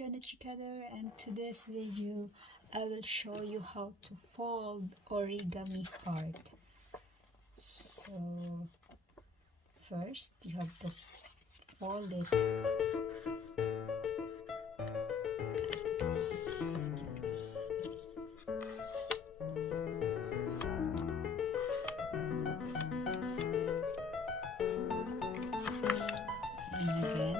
Channel Chikader, and today's video I will show you how to fold origami heart. So first you have to fold it. And again.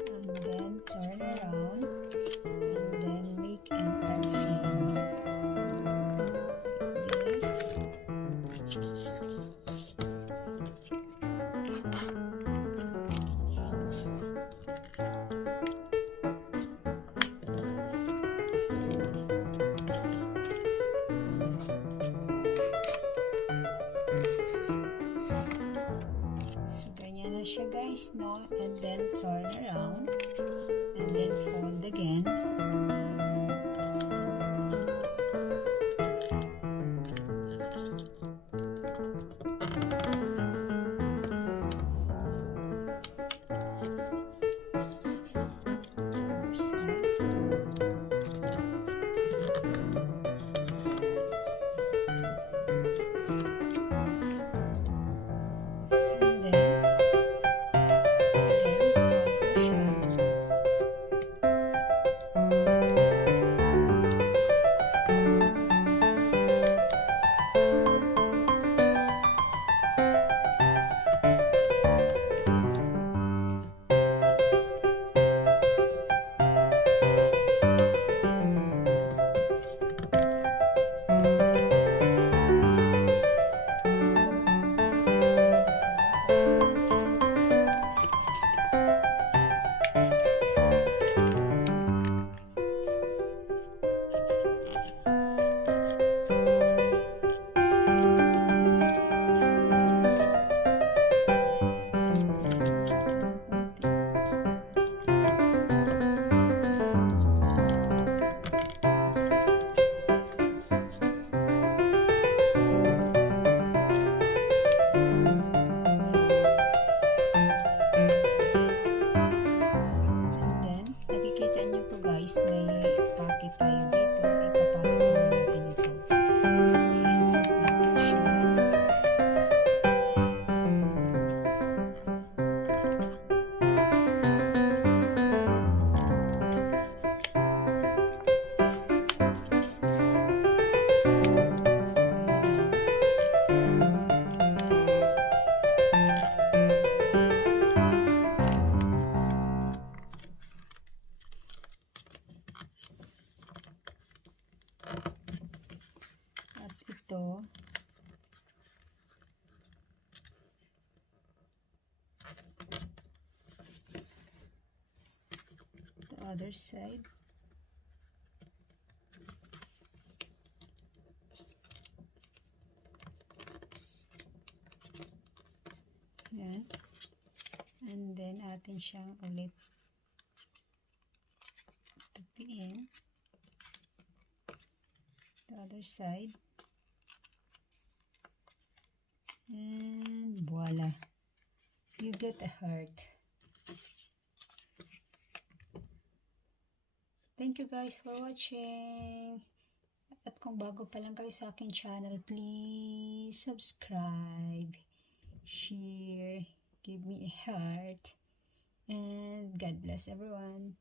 And then turn around and then make an tapping like this. So ganyan na siya guys, no? And then turn around and then fold again. Guys, may pocket tayo dito. Ipapasok lang natin ito. So, i-insert natin siya. At ito, the other side. Yan. And then atin siyang ulit tapiin. The other side. And voila, you get a heart. Thank you guys for watching. At kung bago pa lang kayo sa akin channel, please subscribe, share, give me a heart, and God bless everyone.